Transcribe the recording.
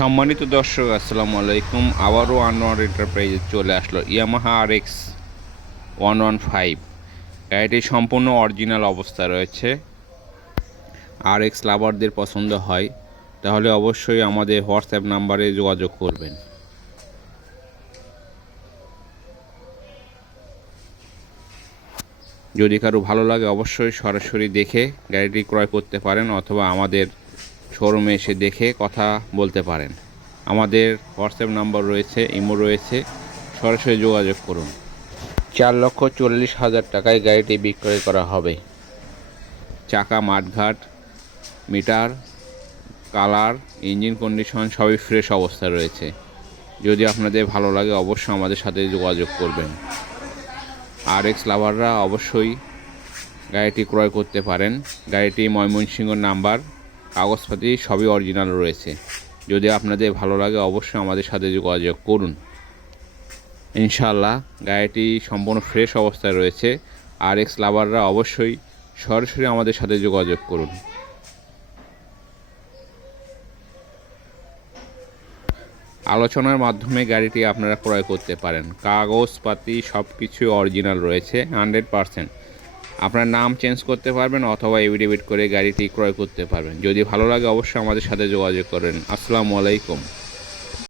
সম্মানিত দর্শক আসসালামু আলাইকুম। আবারও আনোয়ার এন্টারপ্রাইজে চলে আসলো ইয়ামাহা RX 115। গাড়িটি সম্পূর্ণ অরিজিনাল অবস্থায় রয়েছে। RX লাভারদের পছন্দ হয় তাহলে অবশ্যই আমাদের হোয়াটসঅ্যাপ নাম্বারে যোগাযোগ করবেন। যদি কারো ভালো লাগে অবশ্যই সরাসরি দেখে গাড়িটি ক্রয় করতে পারেন অথবা আমাদের শোরুমে এসে দেখে কথা বলতে পারেন। আমাদের হোয়াটসঅ্যাপ নাম্বার রয়েছে, ইমো রয়েছে, সরাসরি যোগাযোগ করুন। 4,40,000 টাকায় গাড়িটি বিক্রয় করা হবে। চাকা, মাঠঘাট, মিটার, কালার, ইঞ্জিন কন্ডিশন সবই ফ্রেশ অবস্থায় রয়েছে। যদি আপনাদের ভালো লাগে অবশ্যই আমাদের সাথে যোগাযোগ করবেন। RX লাভাররা অবশ্যই গাড়িটি ক্রয় করতে পারেন। গাড়িটি ময়মনসিংহ নাম্বার, কাগজপাতি সবই অরিজিনাল রয়েছে। যদি আপনাদের ভালো লাগে অবশ্যই আমাদের সাথে যোগাযোগ করুন। ইনশাআল্লাহ গাড়িটি সম্পূর্ণ ফ্রেশ অবস্থায় রয়েছে। RX লাভাররা অবশ্যই সরাসরি আমাদের সাথে যোগাযোগ করুন। আলোচনার মাধ্যমে গাড়িটি আপনারা ক্রয় করতে পারেন। কাগজপাতি সব কিছু অরিজিনাল রয়েছে 100%। আপনার নাম চেঞ্জ করতে পারবেন অথবা এফিডেভিট করে গাড়িটি ক্রয় করতে পারবেন। যদি ভালো লাগে অবশ্যই আমাদের সাথে যোগাযোগ করেন। আসসালামু আলাইকুম।